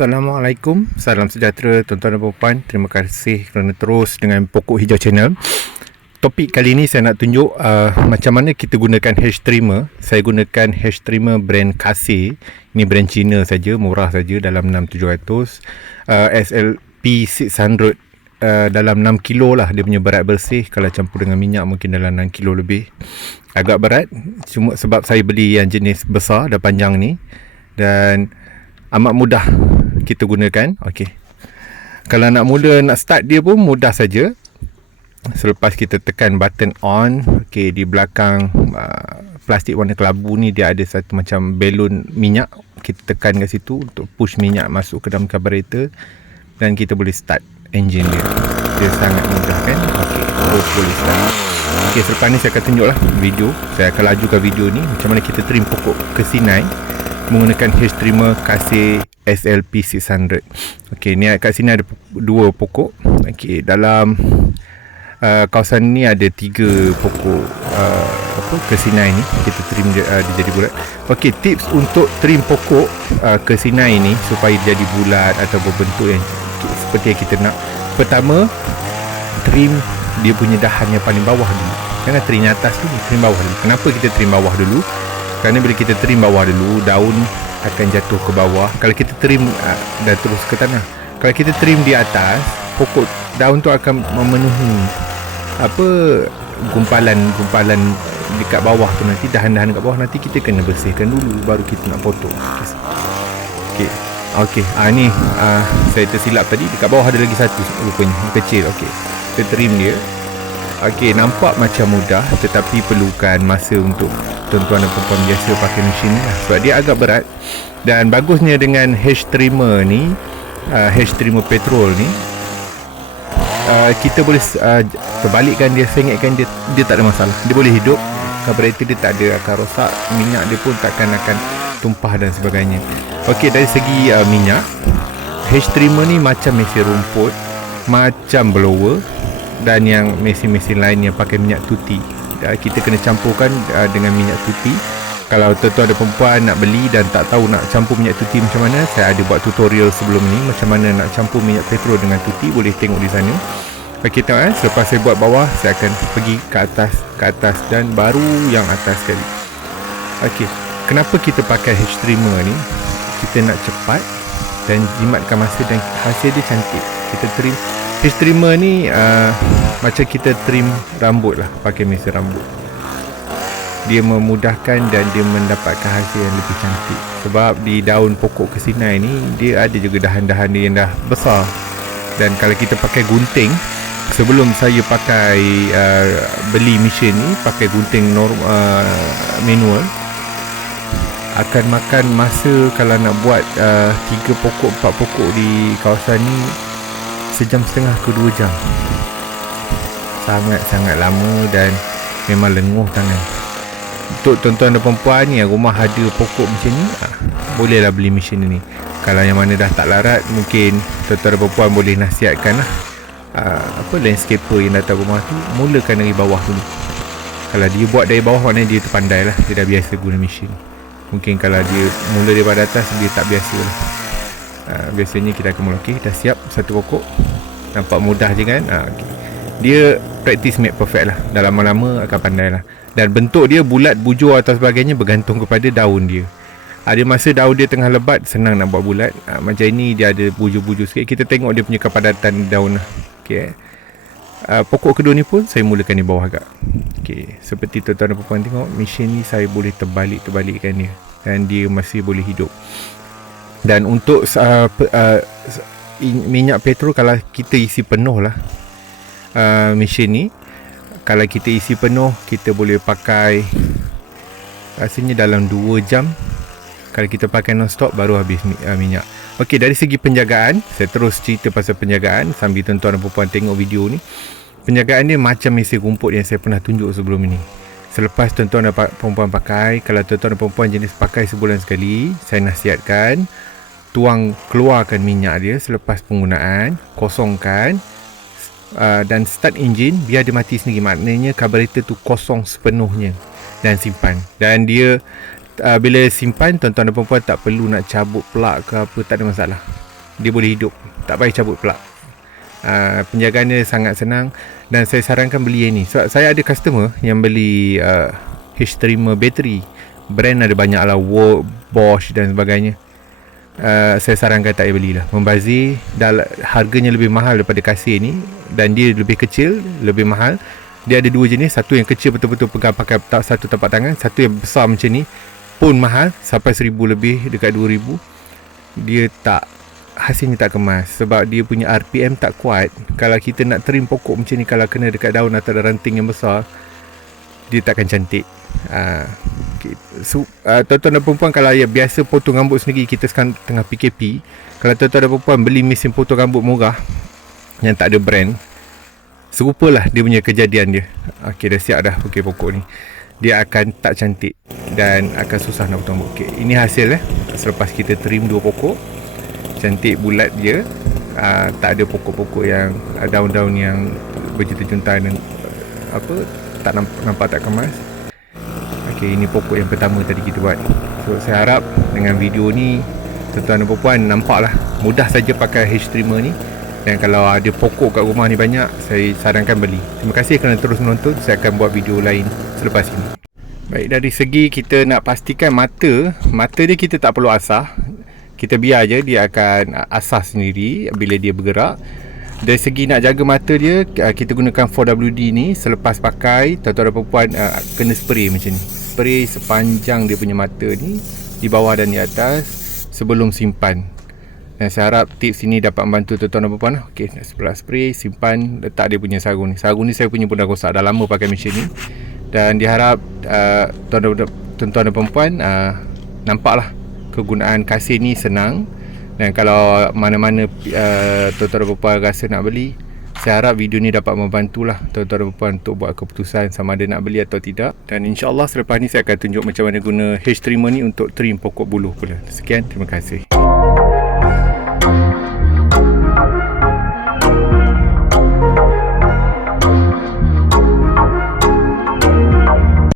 Assalamualaikum, salam sejahtera tuan-tuan dan puan. Terima kasih kerana terus dengan Pokok Hijau Channel. Topik kali ini saya nak tunjuk macam mana kita gunakan hash trimmer. Saya gunakan hash trimmer brand Kase. Ini brand Cina saja, murah saja dalam 6700. SLP 600 dalam 6 kilo lah dia punya berat bersih. Kalau campur dengan minyak mungkin dalam 6 kilo lebih. Agak berat, cuma sebab saya beli yang jenis besar dan panjang ni. Dan amat mudah kita gunakan. Okey. Kalau nak mula nak start dia pun mudah saja. Selepas kita tekan button on, okey, di belakang plastik warna kelabu ni dia ada satu macam belon minyak. Kita tekan kat situ untuk push minyak masuk ke dalam carburetor dan kita boleh start engine dia. Dia sangat mudah kan? Okey, boleh start. Okey, selepas ni saya akan tunjuklah video. Saya akan lajukan video ni macam mana kita trim pokok kesinai menggunakan hash trimmer Kase SLP 600. Okey, ni kat sini ada dua pokok. Okey, dalam kawasan ni ada 3 pokok kesinai ni. Kita trim dia jadi bulat. Okey, tips untuk trim pokok kesinai ni supaya jadi bulat atau berbentuk yang seperti yang kita nak. Pertama, trim dia punya dahan yang paling bawah dulu. Jangan trim atas dulu, trim bawah dulu. Kenapa kita trim bawah dulu? Kerana bila kita trim bawah dulu, daun akan jatuh ke bawah. Kalau kita trim dan terus ke tanah. Kalau kita trim di atas, pokok daun tu akan memenuhi gumpalan dekat bawah tu nanti, dahan-dahan dekat bawah nanti kita kena bersihkan dulu baru kita nak potong. Okey. Ni saya tersilap tadi, dekat bawah ada lagi satu rupanya, kecil. Okey. Kita trim dia. Okey, nampak macam mudah tetapi perlukan masa untuk tuan-tuan dan puan biasa pakai mesin ni lah. Sebab dia agak berat. Dan bagusnya dengan hash trimmer ni, hash trimmer petrol ni, kita boleh terbalikkan dia, sengitkan dia, dia tak ada masalah. Dia boleh hidup, carburetor dia tak ada akan rosak, minyak dia pun takkan akan tumpah dan sebagainya. Okey, dari segi minyak, hash trimmer ni macam mesin rumput, macam blower dan yang mesin-mesin lain yang pakai minyak tuti. Kita kena campurkan dengan minyak tuti. Kalau tuan-tuan dan perempuan nak beli dan tak tahu nak campur minyak tuti macam mana, saya ada buat tutorial sebelum ni macam mana nak campur minyak petrol dengan tuti, boleh tengok di sana. Okey, tengok selepas saya buat bawah, saya akan pergi ke atas dan baru yang atas sekali. Okey, kenapa kita pakai hash trimmer ni? Kita nak cepat dan jimatkan masa dan hasil dia cantik. Kita trim hash trimmer ni macam kita trim rambut lah, pakai mesin rambut. Dia memudahkan dan dia mendapatkan hasil yang lebih cantik. Sebab di daun pokok kesinai ni, dia ada juga dahan-dahan dia yang dah besar. Dan kalau kita pakai gunting, sebelum saya pakai beli mesin ni, pakai gunting manual, akan makan masa kalau nak buat 3 pokok 4 pokok di kawasan ni, 1.5 ke 2 jam. Sangat-sangat lama dan memang lenguh tangan. Untuk tuan-tuan dan perempuan ni yang rumah ada pokok macam ni, bolehlah beli mesin ni. Kalau yang mana dah tak larat, mungkin tuan-tuan dan perempuan boleh nasihatkan lah landscaper yang datang rumah tu, mulakan dari bawah dulu. Kalau dia buat dari bawah, maknanya dia terpandai lah, dia dah biasa guna mesin. Mungkin kalau dia mula daripada atas, dia tak biasa lah. Biasanya kita akan mula. Okey, dah siap satu pokok. Nampak mudah je kan? Okay. Dia practice make perfect lah. Dah lama-lama akan pandai lah. Dan bentuk dia bulat, bujur atau sebagainya bergantung kepada daun dia. Ada masa daun dia tengah lebat, senang nak buat bulat. Macam ini dia ada bujur-bujur sikit. Kita tengok dia punya kepadatan daun lah. Okay. Pokok kedua ni pun saya mulakan di bawah agak. Okay. Seperti tuan-tuan dan puan tengok, mesin ni saya boleh terbalikkan dia. Dan dia masih boleh hidup. Dan untuk minyak petrol, kalau kita isi penuh lah mesin ni, kalau kita isi penuh, kita boleh pakai rasanya dalam 2 jam. Kalau kita pakai non-stop, baru habis minyak. Okey, dari segi penjagaan, saya terus cerita pasal penjagaan sambil tuan-tuan dan perempuan tengok video ni. Penjagaan dia macam mesin rumput yang saya pernah tunjuk sebelum ini. Selepas tuan-tuan dan perempuan pakai, kalau tuan-tuan dan perempuan jenis pakai sebulan sekali, saya nasihatkan keluarkan minyak dia selepas penggunaan, kosongkan dan start enjin, biar dia mati sendiri. Maknanya carburetor tu kosong sepenuhnya dan simpan. Dan dia bila simpan, tuan-tuan dan perempuan tak perlu nak cabut plug ke apa, tak ada masalah. dia boleh hidup, tak payah cabut plug. Penjagaan dia sangat senang dan saya sarankan beli yang ni. So, saya ada customer yang beli hair trimmer bateri, brand ada banyak lah, Bosch dan sebagainya. Saya sarankan tak payah belilah, membazir. Harganya lebih mahal daripada kasir ni dan dia lebih kecil, lebih mahal. Dia ada dua jenis, satu yang kecil betul-betul pegang pakai satu tapak tangan, satu yang besar macam ni pun mahal, sampai 1000 lebih, dekat 2000. Dia tak, hasilnya tak kemas sebab dia punya RPM tak kuat. Kalau kita nak trim pokok macam ni, kalau kena dekat daun atau ranting yang besar, dia takkan cantik. Tuan-tuan dan perempuan, kalau ya biasa potong rambut sendiri, kita sekarang tengah PKP, kalau tuan-tuan dan perempuan beli mesin potong rambut murah yang tak ada brand, serupalah dia punya kejadian dia. Okey, dah siap dah pokok ni, dia akan tak cantik dan akan susah nak potong rambut. Okay, ini hasil selepas kita trim 2 pokok, cantik bulat dia. Tak ada pokok-pokok yang daun-daun yang berjunta-junta dan tak nampak tak kemas. Okey, ini pokok yang pertama tadi kita buat. So saya harap dengan video ni tuan-tuan dan puan nampaklah mudah saja pakai hair trimmer ni. Dan kalau ada pokok kat rumah ni banyak, saya sarankan beli. Terima kasih kerana terus menonton. Saya akan buat video lain selepas ini. Baik, dari segi kita nak pastikan mata dia kita tak perlu asah. Kita biar je dia akan asah sendiri bila dia bergerak. Dari segi nak jaga mata dia, kita gunakan 4WD ni. Selepas pakai, tuan-tuan dan puan kena spray macam ni. Spray sepanjang dia punya mata ni, di bawah dan di atas, sebelum simpan. Dan saya harap tips ini dapat membantu tuan-tuan dan puan. Okey, sebelah spray, simpan, letak dia punya sarung ni. Sarung ni saya punya pun dah rosak, dah lama pakai mesin ni. Dan diharap tuan-tuan dan puan nampaklah kegunaan kasir ni senang. Dan kalau mana-mana tuan-tuan dan puan rasa nak beli, saya harap video ni dapat membantulah tuan-tuan dan puan untuk buat keputusan sama ada nak beli atau tidak. Dan insyaAllah selepas ni saya akan tunjuk macam mana guna hair trimmer ni untuk trim pokok buluh pula. Sekian, terima kasih.